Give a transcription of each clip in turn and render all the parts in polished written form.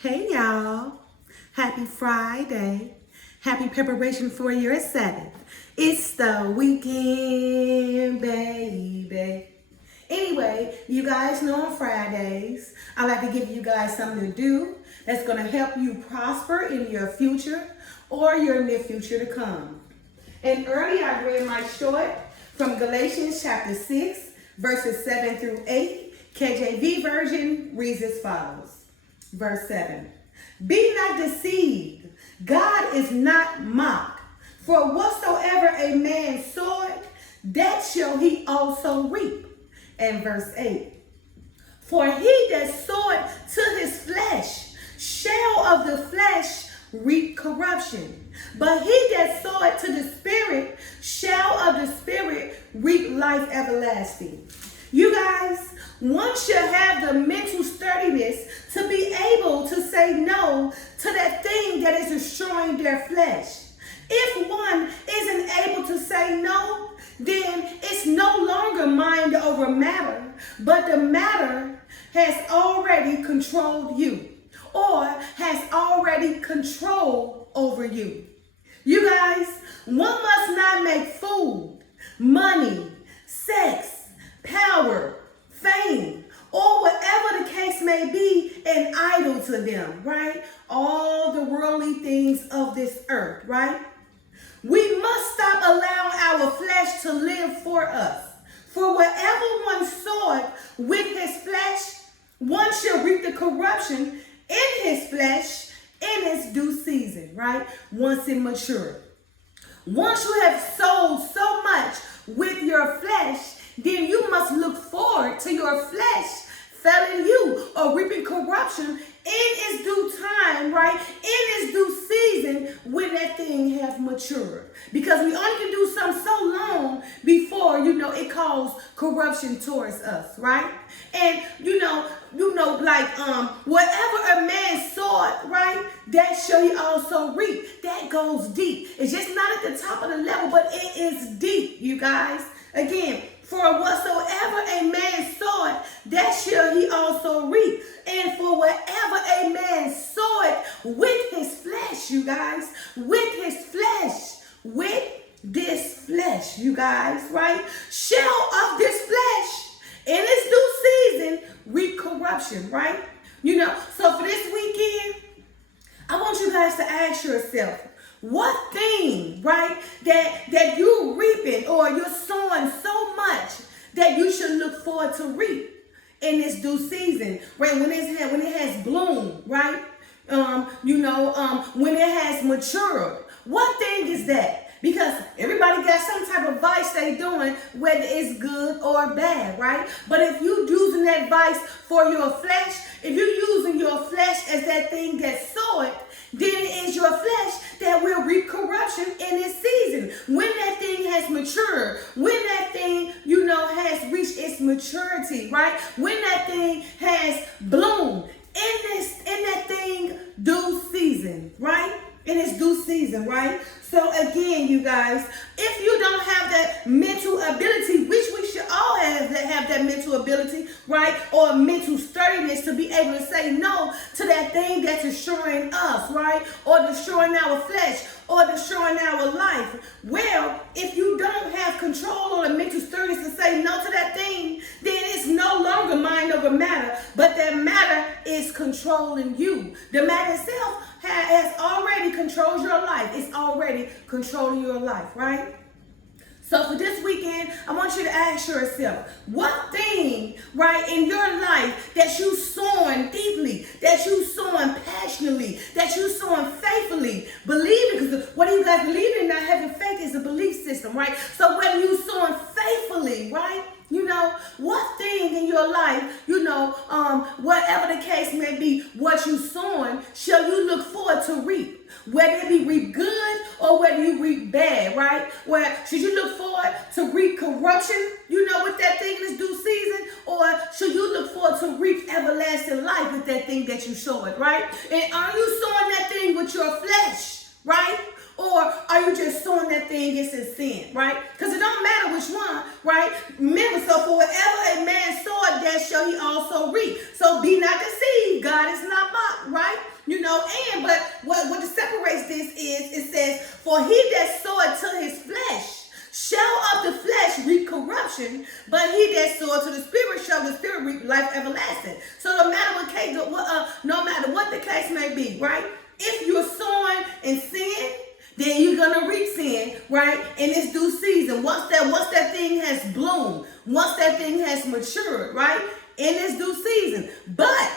Hey y'all, happy Friday. Happy preparation for your Sabbath. It's the weekend, baby. Anyway, you guys know on Fridays, I like to give you guys something to do that's going to help you prosper in your future or your near future to come. And earlier I read my short from Galatians chapter 6, verses 7 through 8. KJV version reads as follows. Verse 7. Be not deceived. God is not mocked. For whatsoever a man soweth, that shall he also reap. And verse 8. For he that soweth to his flesh shall of the flesh reap corruption. But he that soweth to the Spirit shall of the Spirit reap life everlasting. You guys, one should have the mental sturdiness to be able to say no to that thing that is destroying their flesh. If one isn't able to say no, then it's no longer mind over matter, but the matter has already controlled you or has already control over you. You guys, one must not make food, money, sex, power, fame, or whatever the case may be, an idol to them, right? All the worldly things of this earth, right? We must stop allowing our flesh to live for us. For whatever one soweth with his flesh, one shall reap the corruption in his flesh in its due season, right? Once it matured. Once you have sowed so much with your flesh, then you must look forward to your flesh failing you or reaping corruption in its due time, right? In its due season when that thing has matured. Because we only can do something so long before, it causes corruption towards us, right? And, whatever a man soweth, right, that shall he also reap. That goes deep. It's just not at the top of the level, but it is deep, you guys. Again, for whatsoever a man soweth, that shall he also reap. And for whatever a man soweth with his flesh, you guys, with this flesh, you guys, right, shall of this flesh in its due season reap corruption, right? So for this weekend, I want you guys to ask yourself, what thing, right, that you're reaping or you're sowing so much that you should look forward to reap in this due season, right? When it has bloomed, right? When it has matured. What thing is that? Because everybody got some type of vice they doing, whether it's good or bad, right? But if you using that vice for your flesh, if you're using your flesh as that thing that soweth, then it is your flesh that will reap corruption in this season. When that thing has matured, when that thing, has reached its maturity, right? When that thing has bloomed in that thing due season, right? In its due season, right? So again, you guys, if you don't have that mental ability, which we should all have that mental ability, right? Or mental sturdiness to be able to say no to that thing that's destroying us, right? Or destroying our flesh, or destroying our life. Well, if you don't have control or the mental sturdiness to say no to that thing, then it's no longer mind over matter, but that matter is controlling you. The matter itself has already controlled your life. It's already controlling your life, right? So for this weekend, I want you to ask yourself, what thing, right, in your life that you sowing deeply, that you sowing passionately, that you sowing faithfully, believing, because what do you guys believe in? Not having faith is a belief system, right? So whether you sowing faithfully, right, what thing in your life, whatever the case may be, what you sowing, shall you look forward to reap? Whether it be reap good or whether you reap bad, right? Where should you look forward to reap corruption, with that thing in its due season? Or should you look forward to reap everlasting life with that thing that you sowed, right? And are you sowing that thing with your flesh, right? Or are you just sowing that thing against his sin, right? Because it don't matter which one, right? Remember, so for whatever a man soweth, that shall he also reap. So be not deceived. God is not mocked, right? For he that soweth to his flesh shall of the flesh reap corruption, but he that soweth to the spirit shall the spirit reap life everlasting. So no matter what case, no matter what the case may be, right? If you're sowing in sin, then you're gonna reap sin, right? In its due season. Once that thing has bloomed, once that thing has matured, right? In its due season. But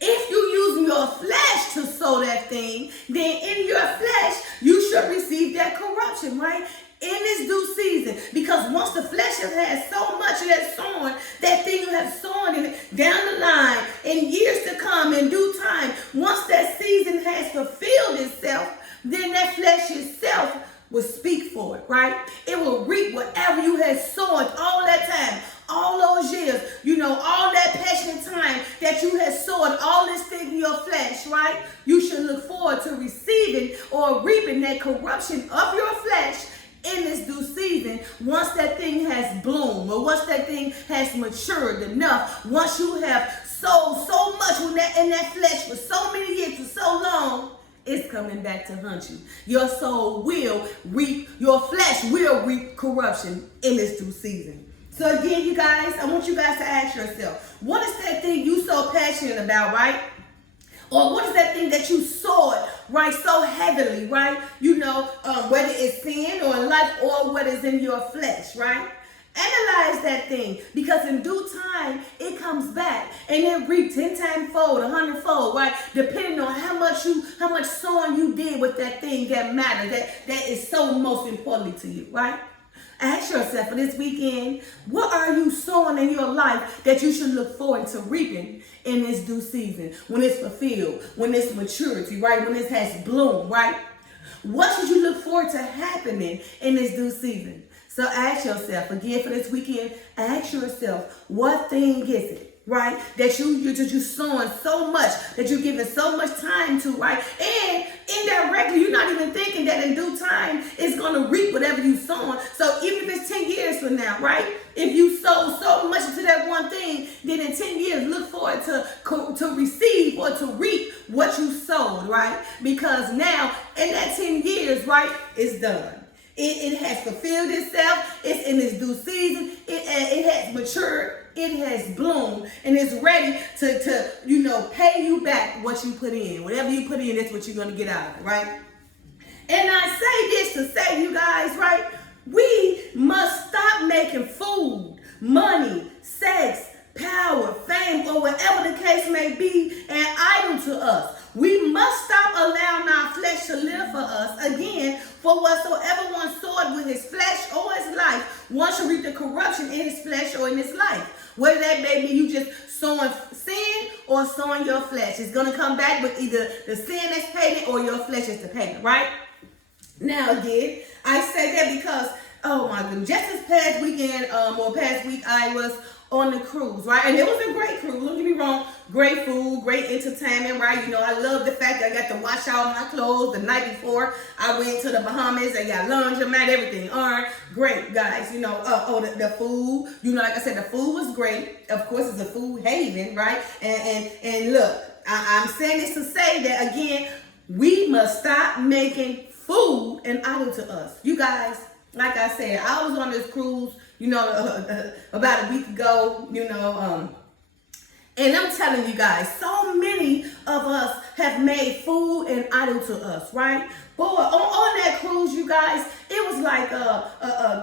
if you using your flesh to sow that thing, then in your flesh you should receive that corruption, right? In its due season. Because once the flesh has had so much of that sowing, that thing you have sown in it down the line, in years to come, in due time, once that season has fulfilled itself, then that flesh itself will speak for it, right? It will reap whatever you had sown all that time, all those years, all that passionate time that you had sown all this thing in your flesh, right? You should look forward to receiving or reaping that corruption of your flesh in this due season, once that thing has bloomed, or once that thing has matured enough, once you have sowed so much in that flesh for so many years, for so long, it's coming back to hunt you. Your soul will reap, your flesh will reap corruption in this due season. So again, you guys, I want you guys to ask yourself, what is that thing you so passionate about, right? Or what is that thing that you sowed, right, so heavily, right? Whether it's sin or life or what is in your flesh, right? Analyze that thing, because in due time, it comes back and it reaps 10 times fold, 100-fold, right? Depending on how much sowing you did with that thing that matters, that is so most important to you, right? Ask yourself for this weekend, what are you sowing in your life that you should look forward to reaping in this due season, when it's fulfilled, when it's maturity, right? When it has bloomed, right? What should you look forward to happening in this due season? So ask yourself, again for this weekend, ask yourself, what thing is it, right? That you're sowing so much, that you're giving so much time to, right? And indirectly, you're not even thinking that in due time, it's going to reap whatever you're sowing. So even if it's 10 years from now, right? If you sow so much into that one thing, then in 10 years, look forward to receive or to reap what you sowed, right? Because now, in that 10 years, right, it's done. It has fulfilled itself. It's in its due season. It has matured. It has bloomed, and it's ready to pay you back what you put in. Whatever you put in, that's what you're going to get out of it, right? And I say this to say, you guys, right? We must stop making food, money, sex, power, fame, or whatever the case may be, an idol to us. We must stop allowing our flesh to live for us. Again, for whatsoever one sowed with his flesh or his life, one shall reap the corruption in his flesh or in his life. Whether that may be you just sowing sin or sowing your flesh. It's going to come back with either the sin that's payment or your flesh is the payment, right? Now again, I say that because, oh my goodness, just this past weekend or past week, I was on the cruise, right? And it was a great cruise, don't get me wrong. Great food, great entertainment, right? I love the fact that I got to wash out my clothes the night before I went to the Bahamas. I got laundromat, everything. All right, great, guys. The food, like I said, the food was great. Of course, it's a food haven, right? And look, I'm saying this to say that, again, we must stop making food an idol to us. You guys, like I said, I was on this cruise, about a week ago, and I'm telling you guys, so many of us have made food an idol to us, right? Boy, on that cruise, you guys, it was like a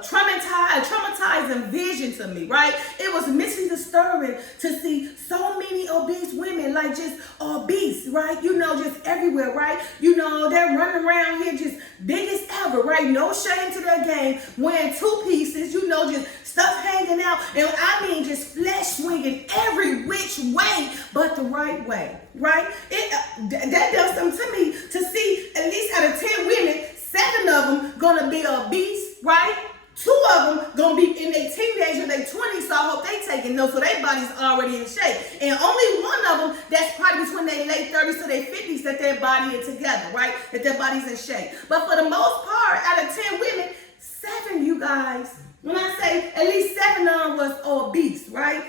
traumatizing vision to me, right? It was mentally disturbing to see so many obese women, like just obese, right? Just everywhere, right? They're running around here just big as ever, right? No shame to their game, wearing two pieces, just stuff hanging out, and I mean just flesh swinging every which way but the right way, right? That does something to me to see at least out of 10 women, 7 of them gonna be obese, right? 2 of them gonna be in their teenager, their 20s, so I hope they taking notes, so their body's already in shape. And only one of them that's probably between their late 30s to their 50s that their body is together, right? That their body's in shape. But for the most part, out of 10 women, 7, you guys, when I say at least 7 of them was obese, right?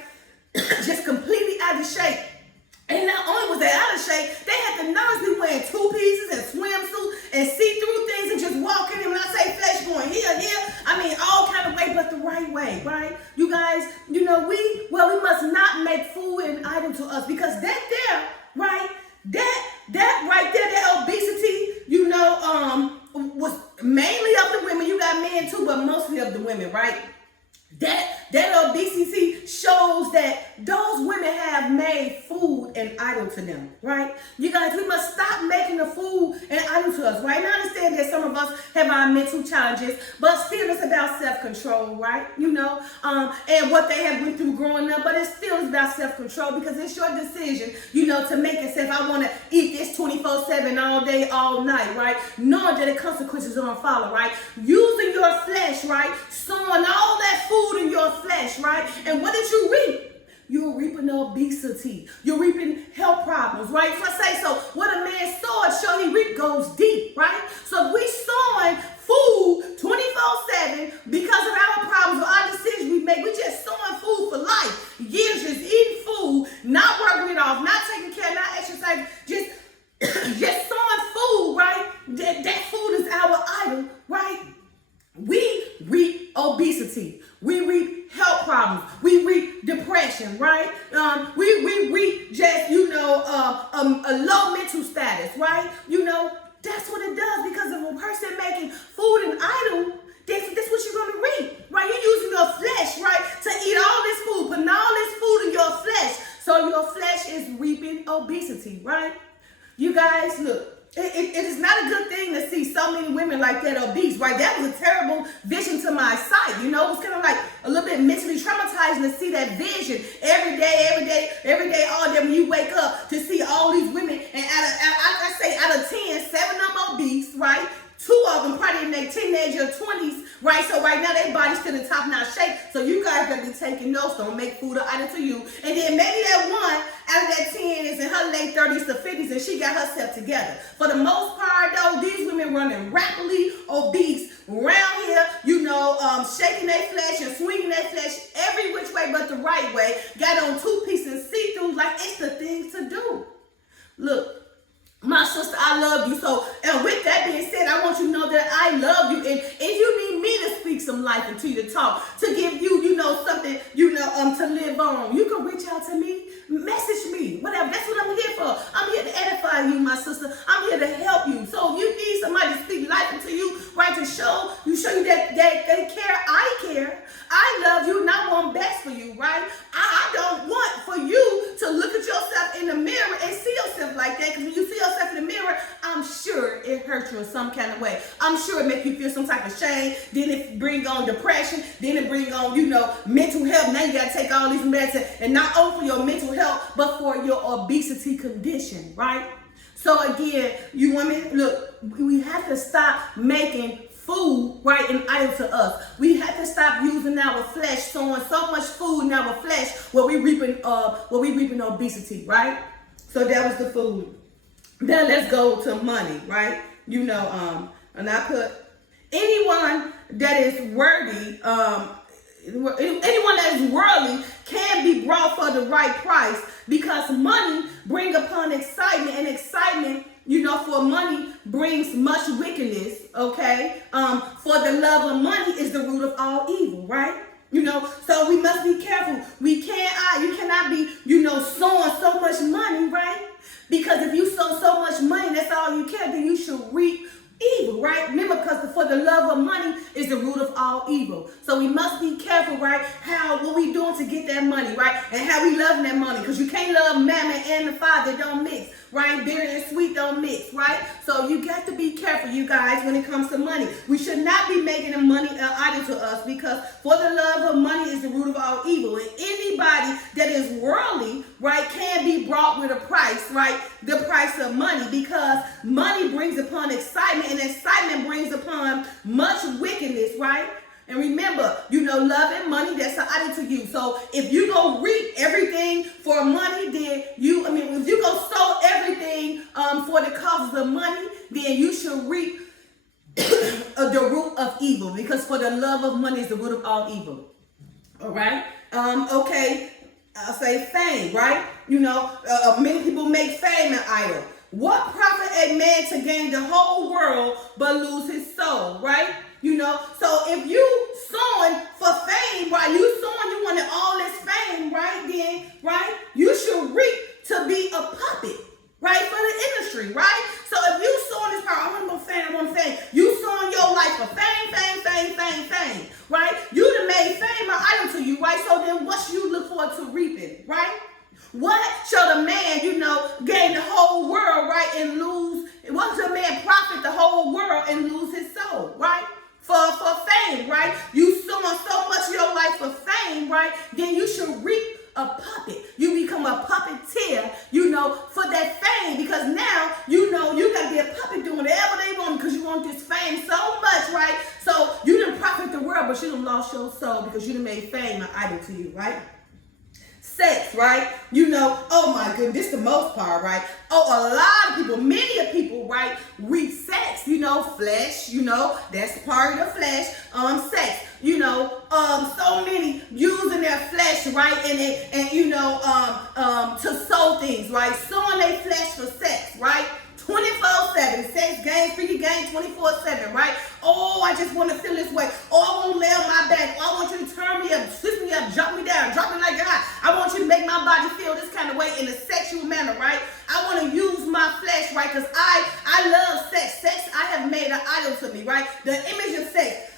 Just completely out of shape. And not only was they out of shape, they had the nerves to be wearing 2 pieces and swimsuits and see-through things and just women, right? That obesity shows that those women have made food an idol to them, right? You guys, we must stop making the food an idol to us, right? Now, I understand that some of us have our mental challenges, but still it's about self-control, right? And what they have went through growing up, but it still is about self-control because it's your decision, to make it say, if I want to eat this 24/7 all day, all night, right? Knowing that the consequences are going to follow, right? Using your flesh, right? Sowing all that food in your flesh, right? And what did you reap? You're reaping obesity. You're reaping health problems, right? So I say, so what a man sows, shall he reap goes deep, right? So if we sowing food 24/7 because of our problems or our decisions we make, we just sowing food for life. Years just eating food, not working it off, not taking care, not exercising, just sowing food, right? That food is our idol, right? We reap obesity. We reap health problems. We reap depression, right? We reap just, a low mental status, right? That's what it does because of a person making food an idol. That's what you're going to reap, right? You're using your flesh, right, to eat all this food, putting all this food in your flesh. So your flesh is reaping obesity, right? You guys, look. It is not a good thing to see so many women like that obese, right? That was a terrible vision to my sight, It was kind of like a little bit mentally traumatizing to see that vision every day, all day when you wake up to see all these women. And out of 10, 7 of them obese, right? 2 of them probably in their teenager 20s, right? So right now their body's still in top-notch shape. So you guys gotta be taking notes. Don't make food an idol to you. And then maybe that one out of that 10 is in her late 30s to 50s and she got herself together. For the most part though, these women running rapidly obese around here, shaking their flesh and swinging their flesh every which way but the right way. Got on 2-piece and see-throughs like it's the things to do. Look. My sister, I love you. So, and with that being said, I want you to know that I love you. And if you need me to speak some life into you, to talk, to give you, something, to live on, you can reach out to me, message me, whatever. That's what I'm here for. I'm here to edify you, my sister. I'm here to help you. So if you need somebody to speak life into you, right, to show you that they care, I care. I love you and I want best for you, right? I don't want for you to look at yourself in the mirror and see yourself like that. Because when you see yourself in the mirror, I'm sure it hurts you in some kind of way. I'm sure it makes you feel some type of shame. Then it bring on depression. Then it bring on, mental health. Now you got to take all these medicine. And not only for your mental health, but for your obesity condition, right? So again, you women, look, we have to stop making food, right, an idol to us. We have to stop using our flesh, sowing so much food in our flesh where we reaping obesity, right? So that was the food. Now let's go to money, right? And I put anyone that is worthy, anyone that is worldly can be brought for the right price because money bring upon excitement, and excitement, for money brings much wickedness, okay? For the love of money is the root of all evil, right? So we must be careful. You cannot be, sowing so much money, right? Because if you sow so much money, that's all you can, then you should reap evil, right? Remember, because for the love of money is the root of all evil. So we must be careful, right? What we doing to get that money, right? And how we loving that money. Because you can't love mammon and the Father, don't mix, right? Bitter and sweet don't mix, right? So you got to be careful, you guys, when it comes to money. We should not be making the money an idol to us because for the love of money is the root of all evil. And anybody that is worldly, right, can be brought with a price, right? The price of money, because money brings upon excitement, and excitement brings upon much wickedness, right? And remember, love and money, that's an idol to you. So if you go reap everything for money, then if you go sow everything for the causes of money, then you should reap the root of evil, because for the love of money is the root of all evil. All right? Okay, I'll say fame, right? Many people make fame an idol. What profit a man to gain the whole world but lose his soul, right? So if you sowing for fame, right? You wanted all this fame, right? Then, right? You should reap to be a puppet, right? For the industry, right? So if you sowing this power, I want fame. You sowing your life for fame, right? You What shall the man, gain the whole world, right, and lose? What shall a man profit the whole world and lose his soul, right? For fame, right? You sowing so much of your life for fame, right? Then you should reap a puppet. You become a puppeteer, for that fame, because now, you got to be a puppet doing whatever they want because you want this fame so much, right? So you didn't profit the world, but you done lost your soul because you done made fame an idol to you, right? Sex, right? Oh my goodness, this is the most part, right? Oh, a lot of people, many of people, right, reap sex, flesh, that's part of the flesh, sex, so many using their flesh, right, and to sow things, right, sowing their flesh for sex, right, 24/7, sex games, freaky games, 24/7, right? Oh, I just want to feel this way. Oh, I want to lay on my back. Oh, I want you to turn me up, twist me up, jump me down, drop me like God. I want you to make my body feel this kind of way in a sexual manner, right? I want to use my flesh, right? Because I love sex. Sex, I have made an idol to me, right? The image of sex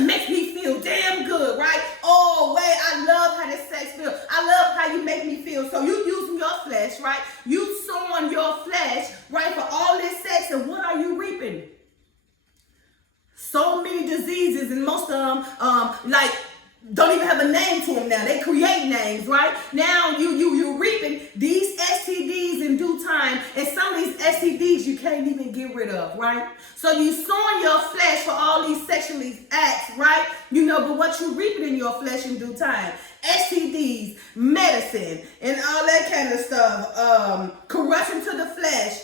makes me feel damn good, right? Oh, wait, I love how this sex feels. I love how you make me feel. So you using your flesh, right? You sowing your flesh, right, for all this sex, and what are you reaping? So many diseases, and most of them, don't even have a name to them now. They create names, right? Now you reaping these STDs in due time, and some of these STDs you can't even get rid of, right? So you sowing your flesh for all these sexual acts, right? But what you reaping in your flesh in due time? STDs, medicine, and all that kind of stuff. Corruption to the flesh,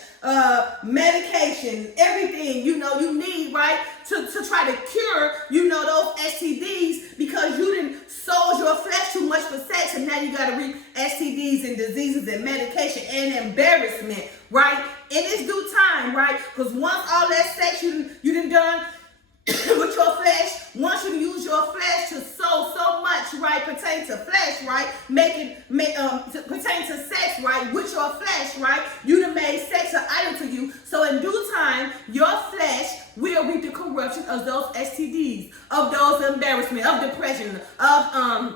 medication, everything, you need, right? To try to cure, those STDs, because you didn't sold your flesh too much for sex, and now you got to reap STDs and diseases and medication and embarrassment, right? In its due time, right? Because once all that sex you done with your flesh, once you use your flesh to sow so much, right, pertain to flesh, right, pertain to sex, right, with your flesh, right, you done made sex an idol to you. So in due time, your flesh will reap the corruption of those STDs, of those embarrassment, of depression, of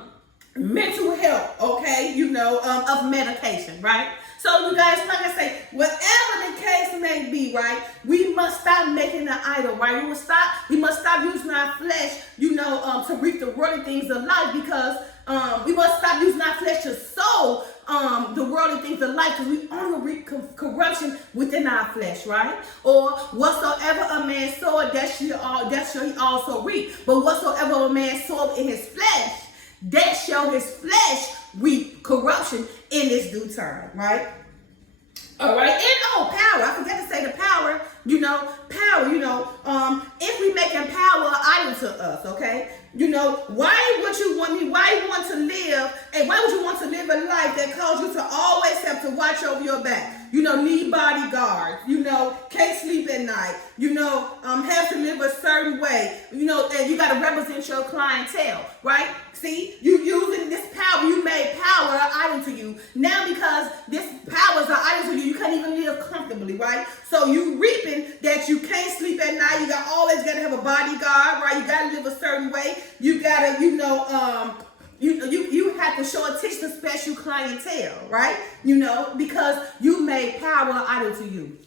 mental health, okay, of medication, right? So you guys, like I say, whatever the case may be, right, we must stop making an idol, right? We must stop using our flesh, to reap the worldly things of life, because we must stop using our flesh to sow the worldly things of life, because we only reap corruption within our flesh, right? Or whatsoever a man soweth, that shall he also reap. But whatsoever a man soweth in his flesh, that shall his flesh reap corruption in its due time, right? All right, and power. I forgot to say the power, power, if we making power an idol to us, okay? Why would you want me, why you want to live, and why would you want to live a life that causes you to always have to watch over your back? Need bodyguards, can't sleep at night, have to live a certain way, and you got to represent your clientele, right? See, you using this power, you made power an idol to you. Now because this power is an idol to you, you can't even live comfortably, right? So you reaping that you can't sleep at night, you always got to have a bodyguard, right? You got to live a certain way, you got to, you have to show attention to special clientele, right? Because you made power an idol to you.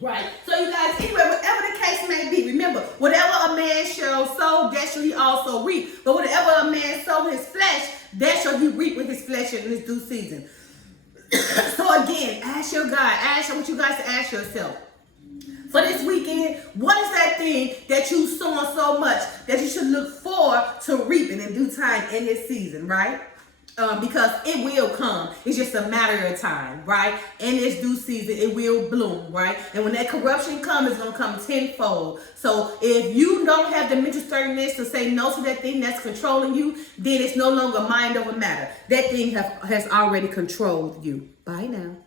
Right. So you guys, anyway, whatever the case may be, remember, whatever a man shall sow, that shall he also reap. But whatever a man sow his flesh, that shall he reap with his flesh in his due season. So again, ask your God, I want you guys to ask yourself, for this weekend, what is that thing that you sowing so much that you should look forward to reaping in due time in this season, right? Because it will come. It's just a matter of time, right? In this due season, it will bloom, right? And when that corruption comes, it's going to come tenfold. So if you don't have the mental sturdiness to say no to that thing that's controlling you, then it's no longer mind over matter. That thing has already controlled you. Bye now.